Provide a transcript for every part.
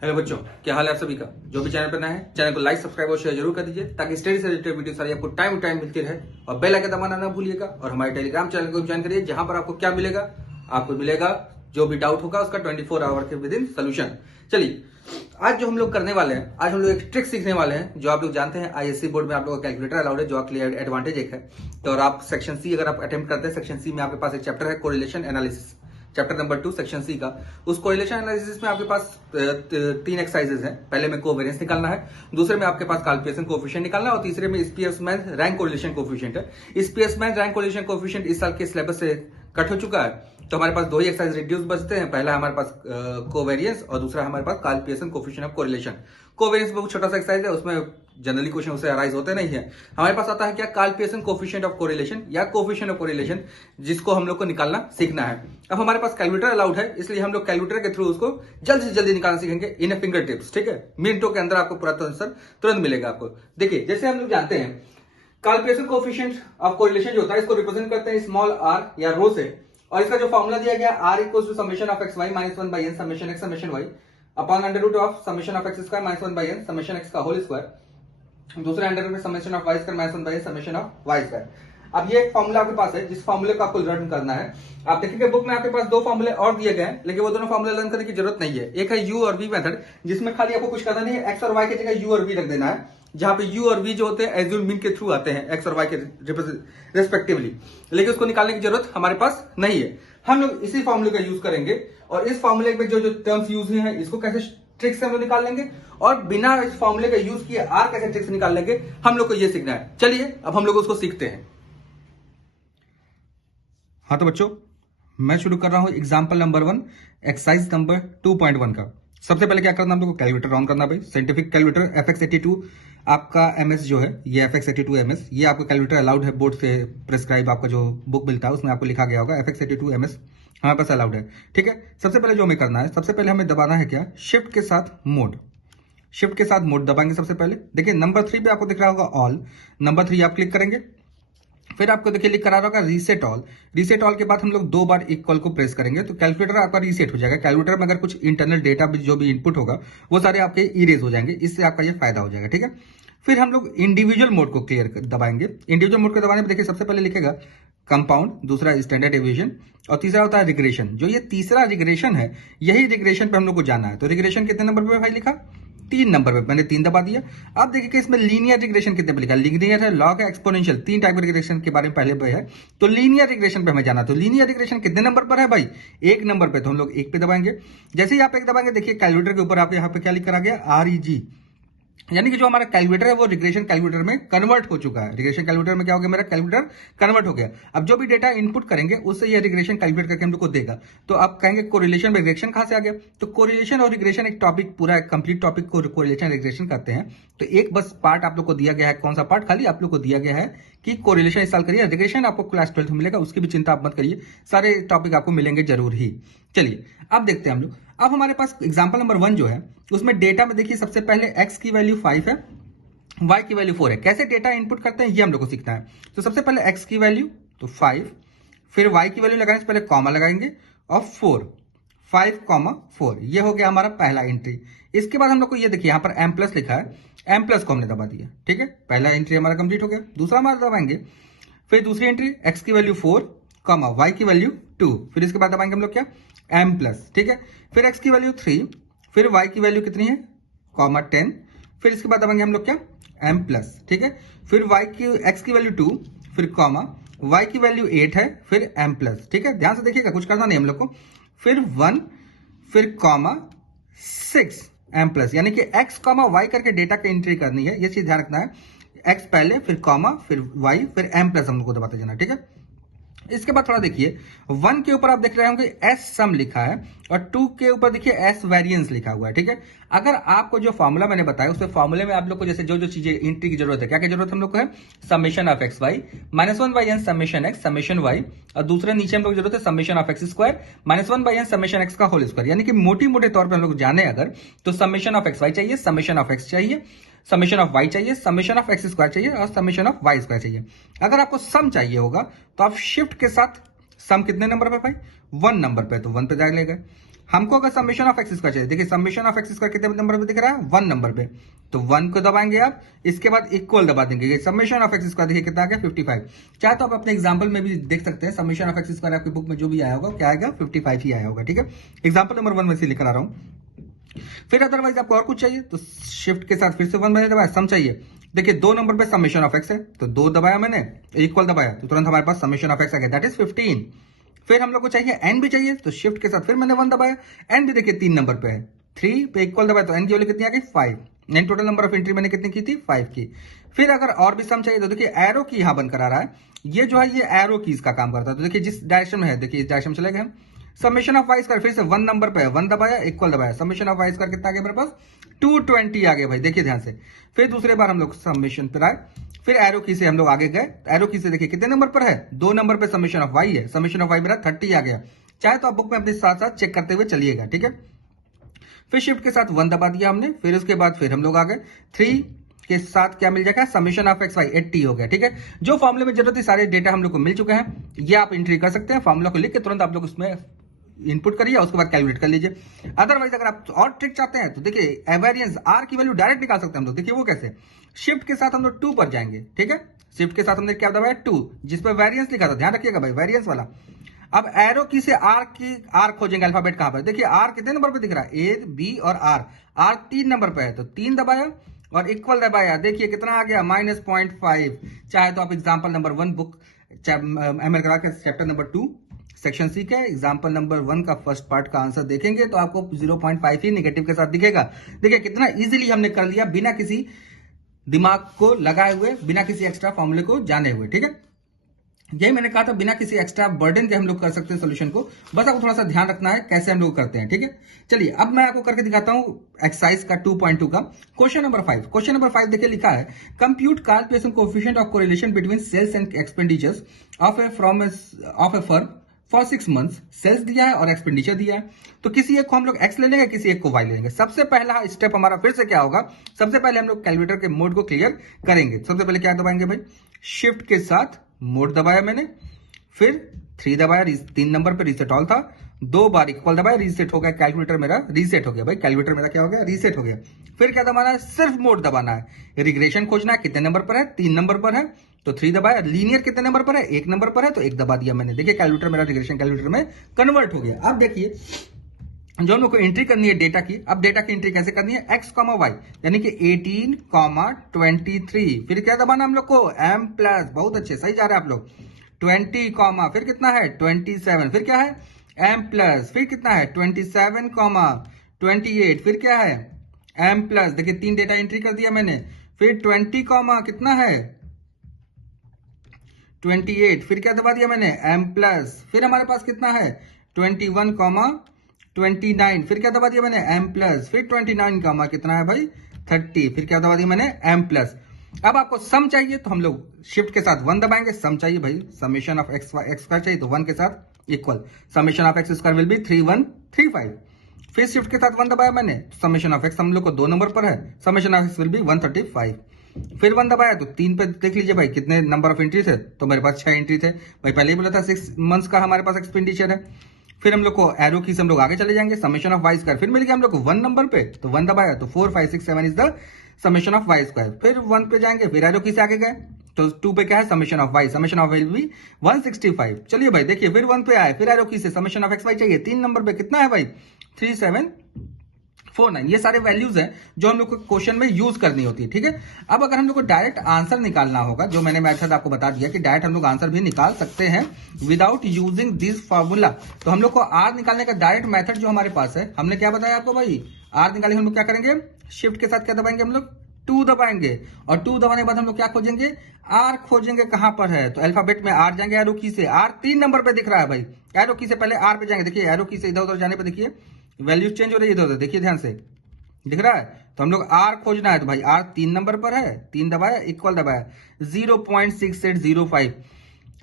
Hello बच्चों, क्या हाल है आप सभी का। जो भी चैनल पर नया है, चैनल को लाइक सब्सक्राइब और शेयर जरूर कर दीजिए ताकि स्टडी से रिलेटेड वीडियो सारी आपको टाइम टू टाइम मिलती रहे। और बेल आइकन दबाना ना भूलिएगा और हमारे टेलीग्राम चैनल को भी ज्वाइन करिए, जहां पर आपको क्या मिलेगा, आपको मिलेगा जो भी डाउट होगा उसका 24 आवर के विद इन सोल्यूशन। चलिए, आज जो हम लोग करने वाले हैं, आज हम लोग एक ट्रिक सीखने वाले हैं। जो आप लोग जानते हैं आईएससी बोर्ड में आप लोगों का कैलकुलेटर अलाउड है, जो आपके लिए एडवांटेज एक है। तो और आप सेक्शन सी अगर आप अटेम्प्ट करते हैं, सेक्शन सी में आपके पास एक चैप्टर है correlation analysis, chapter number 2 section C का। उस कोरिलेशन एनालिसिस में आपके पास 3 एक्सरसाइजेज हैं। पहले में कोवेरियंस निकालना है, दूसरे में आपके पास कैलकुलेशन कोएफिशिएंट निकालना है और तीसरे में स्पियर्समैन रैंक कोरिलेशन कोएफिशिएंट है। स्पियर्समैन रैंक कोरिलेशन कोएफिशिएंट इस साल के सिलेबस से कट हो चुका है, तो हमारे पास दो ही एक्सरसाइज रिड्यूस बचते हैं। पहला हमारे पास कोवेरियंस और दूसरा हमारे पास calculation coefficient of correlation. Covariance बहुत छोटा सा एक्सरसाइज है, उसमें जनरली क्वेश्चन उससे अराइज होते नहीं है। हमारे पास आता है क्या, कैलकुलेशन कोएफिशिएंट ऑफ कोरिलेशन या कोएफिशिएंट ऑफ कोरिलेशन, जिसको हम लोग को निकालना सीखना है। अब हमारे पास कैलकुलेटर अलाउड है, इसलिए हम लोग कैलकुलेटर के थ्रू उसको जल्द से जल्दी निकालना सीखेंगे इन ए फिंगर टिप्स। ठीक है, मिनटों के अंदर आपको पूरा आंसर तुरंत मिलेगा आपको। देखिए, जैसे हम लोग जानते हैं कैलकुलेशन कोएफिशिएंट ऑफ कोरिलेशन जो होता है, इसको रिप्रेजेंट करते हैं स्मॉल आर या रो से, और इसका जो फॉर्मूला दिया गया r equals to summation of X Y minus 1 by N summation X summation Y upon under root of summation of X square minus 1 by N summation X का होल स्क्वायर, दूसरे under root summation of Y square minus 1 by N summation of Y square. अब ये formula आपके पास है, जिस फॉर्मूले को आपको लर्न करना है। आप देखेंगे बुक में आपके पास दो फॉर्मूले और दिए गए हैं, लेकिन वो दोनों फॉर्मूले लर्न करने की जरूरत नहीं है। एक है यू और वी मेथड, जिसमें खाली आपको कुछ करना नहीं है, एक्स और वाई की जगह यू और वी रख देना है, जहां पे यू और वी जो होते हैं एज्यूम मीन के थ्रू आते हैं, एक्स और वाई के रेस्पेक्टिवली। लेकिन उसको निकालने की जरूरत हमारे पास नहीं है। हम लोग इसी फॉर्मूले का यूज करेंगे और इस फॉर्मूले में जो जो टर्म्स यूज हुए हैं, इसको कैसे ट्रिक से हम लोग निकाल लेंगे, और बिना इस फॉर्मूले का यूज किए आर कैसे ट्रिक से निकाल लेंगे, हम लोग को ये सीखना है। चलिए अब हम लोग उसको सीखते हैं। हाँ तो बच्चों, मैं शुरू कर रहा हूं एग्जाम्पल नंबर 1 एक्सरसाइज नंबर 2.1 का। सबसे पहले क्या करना, हम लोग को कैलकुलेटर ऑन करना भाई। साइंटिफिक कैलकुलेटर FX82 आपका MS जो है, ये FX82 MS, ये आपका कैलकुलेटर अलाउड है, बोर्ड से प्रिस्क्राइब आपका जो बुक मिलता है उसमें आपको लिखा गया होगा FX82 MS हमारे पास अलाउड है। ठीक है, सबसे पहले जो हमें करना है, सबसे पहले हमें दबाना है क्या, शिफ्ट के साथ मोड। शिफ्ट के साथ मोड दबाएंगे सबसे पहले। देखिए नंबर 3 पे आपको दिख रहा होगा ऑल, नंबर 3 आप क्लिक करेंगे। फिर आपको देखिए लिख करा होगा रीसेट ऑल। रीसेट ऑल के बाद हम लोग 2 बार इक्वल को प्रेस करेंगे तो कैलकुलेटर आपका रीसेट हो जाएगा। कैलकुलेटर में अगर कुछ इंटरनल डेटा जो भी इनपुट होगा वो सारे आपके इरेज हो जाएंगे, इससे आपका ये फायदा हो जाएगा। ठीक है, फिर हम लोग इंडिविजुअल मोड को क्लियर दबाएंगे। इंडिविजुअल मोड को दबाने में देखिए सबसे पहले लिखेगा कंपाउंड, दूसरा स्टैंडर्ड डेविएशन और तीसरा होता है रिग्रेशन। जो ये तीसरा रिग्रेशन है, यही रिग्रेशन पे हम लोग को जाना है। तो रिग्रेशन कितने नंबर पे भाई लिखा, 3 नंबर पे, मैंने 3 दबा दिया। अब देखिए कि इसमें लीनियर रिग्रेशन कितने पे लिखा, लीनियर है, लॉग है, एक्सपोनेंशियल, 3 टाइप रिग्रेशन के बारे में पहले पे है। तो लीनियर रिग्रेशन पे हमें जाना। तो लीनियर रिग्रेशन कितने नंबर पर है भाई, 1 नंबर पे, तो हम लोग 1 पे दबाएंगे। जैसे ही आप 1 दबाएंगे, देखिए कैलकुलेटर के ऊपर आप यहाँ पे क्या लिख करा गया, REG, यानी कि जो हमारा कैलकुलेटर है वो रिग्रेशन कैलकुलेटर में कन्वर्ट हो चुका है। रिग्रेशन कैलकुलेटर में क्या हो गया, मेरा कैलकुलेटर कन्वर्ट हो गया। अब जो भी डेटा इनपुट करेंगे उससे ये रिग्रेशन कैलकुलेट करके हम लोग को देगा। तो आप कहेंगे कोरिलेशन में रिग्रेशन कहां से आ गया, तो कोरिलेशन और रिग्रेशन एक टॉपिक, पूरा कंप्लीट टॉपिक को कोरिलेशन रिग्रेशन करते हैं। तो एक बस पार्ट आप लोग को दिया गया है, कौन सा पार्ट, खाली आप लोग को दिया गया है कि कोरिलेशन इस साल करिए। रिग्रेशन आपको क्लास 12 में मिलेगा, उसकी भी चिंता आप मत करिए, सारे टॉपिक आपको मिलेंगे जरूर ही। चलिए अब देखते हैं हम लोग। अब हमारे पास एग्जाम्पल नंबर 1 जो है, उसमें डेटा में देखिए सबसे पहले एक्स की वैल्यू 5 है, y की वैल्यू 4 है। कैसे डेटा इनपुट करते हैं ये हम लोग को सीखना है। तो सबसे पहले x की वैल्यू तो 5, फिर y की वैल्यू लगाने से पहले कॉमा लगाएंगे और 4, 5,4, ये हो गया हमारा पहला एंट्री। इसके बाद हम लोग को ये देखिए यहाँ पर m प्लस लिखा है, m प्लस को हमने दबा दिया। ठीक है, पहला एंट्री हमारा कंप्लीट हो गया। दूसरा हमारा दबाएंगे, फिर दूसरी एंट्री x की वैल्यू 4, y की वैल्यू 2, फिर इसके बाद दबाएंगे हम लोग क्या, m प्लस। ठीक है, फिर x की वैल्यू 3, फिर y की वैल्यू कितनी है, 10, फिर इसके बाद दबाएंगे हम लोग क्या, m प्लस। ठीक है, फिर x की वैल्यू 2, फिर कॉमा, y की वैल्यू 8 है, फिर m प्लस। ठीक है, ध्यान से देखिएगा, कुछ करना नहीं हम लोग को। फिर 1, फिर कॉमा 6 m प्लस, यानी कि x कॉमा y करके डेटा की एंट्री करनी है, ये चीज ध्यान रखना है। x पहले, फिर कॉमा, फिर y, फिर m प्लस हम लोग को दबाते जाना। ठीक है, इसके बाद थोड़ा देखिए 1 के ऊपर आप देख रहे होंगे एस सम लिखा है और 2 के ऊपर देखिए एस वेरिएंस लिखा हुआ है। ठीक है, अगर आपको जो फॉर्मूला मैंने बताया उसमें फॉर्मूले में आप लोग को जैसे जो जो चीजें एंट्री की जरूरत है, क्या क्या जरूरत हम लोग को है, summation of X Y minus 1 by N summation X summation Y, और दूसरे नीचे हम लोग जरूरत है summation of X square minus 1 by N summation X का होल स्क्वायर। यानी कि मोटी मोटे तौर पर हम लोग जाने अगर, तो समेशन ऑफ एक्स वाई चाहिए, समेशन ऑफ एक्स चाहिए, समेशन ऑफ वाई चाहिए, समेशन ऑफ एक्स स्क्वायर चाहिए और समेशन ऑफ वाई स्क्वायर चाहिए। अगर आपको सम चाहिए होगा तो आप शिफ्ट के साथ सम कितने नंबर पर भाई, 1 नंबर पे, तो 1 पे जा लेगा। हमको अगर समेशन ऑफ एक्स स्क्वायर चाहिए, देखिए समेशन ऑफ एक्स स्क्वायर कितने नंबर पे दिख रहा है, 1 नंबर पे, तो 1 को दबाएंगे आप, इसके बाद इक्वल दबा देंगे। समेशन ऑफ एक्स स्क्वायर देखिए कितना आ गया 55। चाहे तो आप अपने एग्जांपल में भी देख सकते हैं, समेशन ऑफ एक्स स्क्वायर आपकी बुक में जो भी आया होगा क्या आएगा 55 ही आया होगा, ठीक है। एग्जाम्पल नंबर 1 में से लेकर आ रहा हूं। फिर अदरवाइज आपको और कुछ चाहिए तो शिफ्ट के साथ फिर से 1 मैंने दबाया, सम चाहिए, देखिए 2 नंबर पे समेशन ऑफ एक्स है तो 2 दबाया मैंने, इक्वल दबाया तो तुरंत हमारे पास समेशन ऑफ एक्स आ गया, दैट इज 15। फिर हम लोग को चाहिए एन भी चाहिए तो शिफ्ट के साथ फिर मैंने 1 दबाया, एन भी देखिए 3 नंबर पे है, 3 पे इक्वल दबाया तो एन की वैल्यू कितनी आ गई 5। N total number of entry मैंने कितनी की थी 5 की। फिर अगर और भी सम चाहिए तो देखिए एरो की यहां बंद करा रहा है, ये जो है ये एरो कीज का काम करता है, तो देखिए जिस डायरेक्शन में है देखिए इस डायरेक्शन में चले गए हम। समेशन ऑफ वाई स्क्वायर फिर से 1 नंबर पे है, 1 दबाया इक्वल दबाया, समेशन ऑफ वाई स्क्वायर कितना आ गया मेरे पास 220 आ गया भाई, देखिए ध्यान से। फिर दूसरे बार हम लोग समेशन पर आए, फिर एरो की से हम लोग आगे गए, एरो की से देखिए कितने नंबर पर है 2 नंबर पे समेशन ऑफ वाई है, समेशन ऑफ वाई मेरा 30 आ गया। चाहे तो आप बुक में अपने साथ साथ चेक करते हुए चलिएगा, ठीक है। फिर शिफ्ट के साथ 1 दबा दिया हमने, फिर उसके बाद फिर हम लोग आ गए 3 के साथ क्या मिल जाएगा समेशन ऑफ एक्स वाई 80 हो गया, ठीक है। जो फॉर्मूले में जरूरत है सारे डेटा हम लोग को मिल चुके हैं, ये आप एंट्री कर सकते हैं, फॉर्मूला को लिख के तुरंत आप लोग उसमें इनपुट करिए, उसके बाद कैलकुलेट कर लीजिए। अदरवाइज अगर आप और ट्रिक चाहते हैं तो देखिए वेरिएंस आर की वैल्यू डायरेक्ट निकाल सकते हैं हम लोग, देखिए वो कैसे, शिफ्ट के साथ हम लोग 2 पर जाएंगे, ठीक है। शिफ्ट के साथ हमने क्या दबाया 2, जिसपे वेरिएंस लिखा था, ध्यान रखिएगा भाई वेरिएंस वाला। अब एरो की से आर खोजेंगे, अल्फाबेट कहां पर, देखिए आर कितने नंबर पे दिख रहा है, ए बी और आर 3 नंबर पे है तो 3 दबाया और इक्वल दबाया, देखिए कितना आ गया -0.5। चाहे तो आप एग्जाम्पल नंबर 1 बुक एमएल करा के चैप्टर नंबर 2 सेक्शन सी के एग्जाम्पल नंबर 1 का फर्स्ट पार्ट का आंसर देखेंगे तो आपको 0.5 ही नेगेटिव के साथ दिखेगा। देखिए कितना इजीली हमने कर लिया बिना किसी दिमाग को लगाए हुए, बिना किसी एक्स्ट्रा फॉर्मूले को जाने हुए, ठीक है। यही मैंने कहा था बिना किसी एक्स्ट्रा बर्डन के हम लोग कर सकते हैं सोल्यूशन को, बस आपको थोड़ा सा ध्यान रखना है कैसे हम लोग करते हैं, ठीक है। चलिए अब मैं आपको करके दिखाता हूं एक्सरसाइज का 2.2 का क्वेश्चन नंबर 5। क्वेश्चन नंबर 5 देखिए लिखा है compute calculation coefficient of correlation between sales and expenditures of a firm for 6 months. Sales दिया है और एक्सपेंडिचर दिया है, तो किसी एक को हम लोग एक्स ले लेंगे, किसी एक को वाई ले लेंगे। सबसे पहला स्टेप हमारा फिर से क्या होगा, सबसे पहले हम लोग कैलकुलेटर के मोड को क्लियर करेंगे। सबसे पहले क्या दबाएंगे भाई, शिफ्ट के साथ मोड दबाया मैंने, फिर 3 दबाया, 3 नंबर पे रीसेट ऑल था, 2 बार इक्वल दबाया, रीसेट हो गया, कैलकुलेटर मेरा रीसेट हो गया भाई, कैलकुलेटर मेरा क्या हो गया रीसेट हो गया। फिर क्या दबाना है, सिर्फ मोड दबाना है। रिग्रेशन खोजना है, कितने नंबर पर है 3 नंबर पर है तो 3 दबाया, लीनियर कितने नंबर पर है 1 नंबर पर है तो 1 दबा दिया मैंने, देखिए कैलकुलेटर मेरा रिग्रेशन कैलकुलेटर में कन्वर्ट हो गया। अब देखिए जो हम लोग को एंट्री करनी है डेटा की, अब डेटा की एंट्री कैसे करनी है, x, y यानी कि 18, 23, फिर क्या दबाना हम लोग को m प्लस, बहुत अच्छे सही जा रहे हैं आप लोग, 20, फिर कितना है 27, फिर क्या है m प्लस, फिर कितना है 27, 28, फिर क्या है m प्लस, देखिए 3 डेटा एंट्री कर दिया मैंने, फिर 20, कितना है 28, फिर क्या दबा दिया मैंने m प्लस, फिर हमारे पास कितना है 21, 29, फिर क्या दबा दिया मैंने m प्लस, फिर 29, कितना है भाई 30, फिर क्या दबा दिया मैंने m प्लस। अब आपको सम चाहिए तो हम लोग शिफ्ट के साथ 1 दबाएंगे, सम चाहिए भाई समेशन ऑफ एक्स स्क्वायर चाहिए तो 1 के साथ equal, summation of X square will be 3135। फिर शिफ्ट के साथ 1 दबाया मैंने, समेशन ऑफ एक्स हम लोग को 2 नंबर पर है, summation of x will be 135। फिर 1 दबाया तो 3 पे देख लीजिए भाई कितने नंबर ऑफ एंट्री थे, तो मेरे पास 6 एंट्री थे भाई, पहले ही बोला था 6 मंथ्स का हमारे पास एक्सपेंडिचर है। फिर हम लोग को एरो की से हम लोग आगे चले जाएंगे, समेशन ऑफ वाई स्क्वायर फिर मिल गया हम लोग को 1 नंबर पे तो 1 दबाया तो 4, 5, 6, 7 is the summation of Y square. फिर 1 पे जाएंगे, फिर एरो की से आगे गए तो 2 पे क्या है summation of Y, summation of Y भी 165। चलिए भाई देखिए फिर 1 पे आए, फिर एरो की से समेशन ऑफ एक्स वाई चाहिए 3 नंबर पे, कितना है भाई 3749। ये सारे वैल्यूज हैं जो हम लोग को क्वेश्चन में यूज करनी होती है, ठीक है। अब अगर हम लोग को डायरेक्ट आंसर निकालना होगा, जो मैंने मेथड आपको बता दिया कि डायरेक्ट हम लोग आंसर भी निकाल सकते हैं विदाउट यूजिंग दिस फार्मूला, तो हम लोग को आर निकालने का डायरेक्ट मेथड जो हमारे पास है, हमने क्या बताया आपको भाई, आर निकालने हम लोग क्या करेंगे, शिफ्ट के साथ क्या दबाएंगे हम लोग 2 दबाएंगे, और 2 दबाने के बाद हम लोग क्या खोजेंगे, आर खोजेंगे, कहां पर है तो अल्फाबेट में आर जाएंगे, एरो की से आर 3 नंबर पे दिख रहा है भाई, एरो की से पहले आर पे जाएंगे, देखिए एरो की से इधर उधर जाने पे देखिए वैल्यू चेंज हो रही है इधर उधर, देखिए ध्यान से दिख रहा है, तो हम लोग आर खोजना है तो भाई आर 3 नंबर पर है, 3 दबाया इक्वल दबाया 0.6805।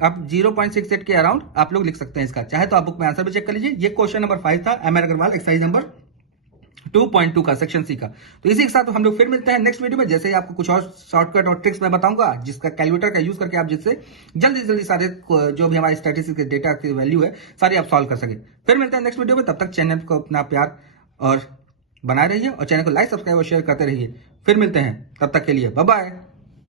अब 0.68 के अराउंड आप लोग लिख सकते हैं इसका, चाहे तो आप बुक में आंसर भी चेक कर लीजिए। ये क्वेश्चन नंबर 5 था, एमआर अग्रवाल एक्सरसाइज नंबर 2.2 का सेक्शन सी का। तो इसी के साथ हम लोग फिर मिलते हैं नेक्स्ट वीडियो में, जैसे ही आपको कुछ और शॉर्टकट और ट्रिक्स मैं बताऊंगा, जिसका कैलकुलेटर का यूज करके आप जिससे जल्दी जल्दी सारे जो भी हमारे स्टैटिस्टिक्स के डेटा की वैल्यू है सारी आप सॉल्व कर सके। फिर मिलते हैं नेक्स्ट वीडियो में, तब तक चैनल को अपना प्यार और बनाए रहिए और चैनल को लाइक सब्सक्राइब और शेयर करते रहिए। फिर मिलते हैं, तब तक के लिए बाय बाय।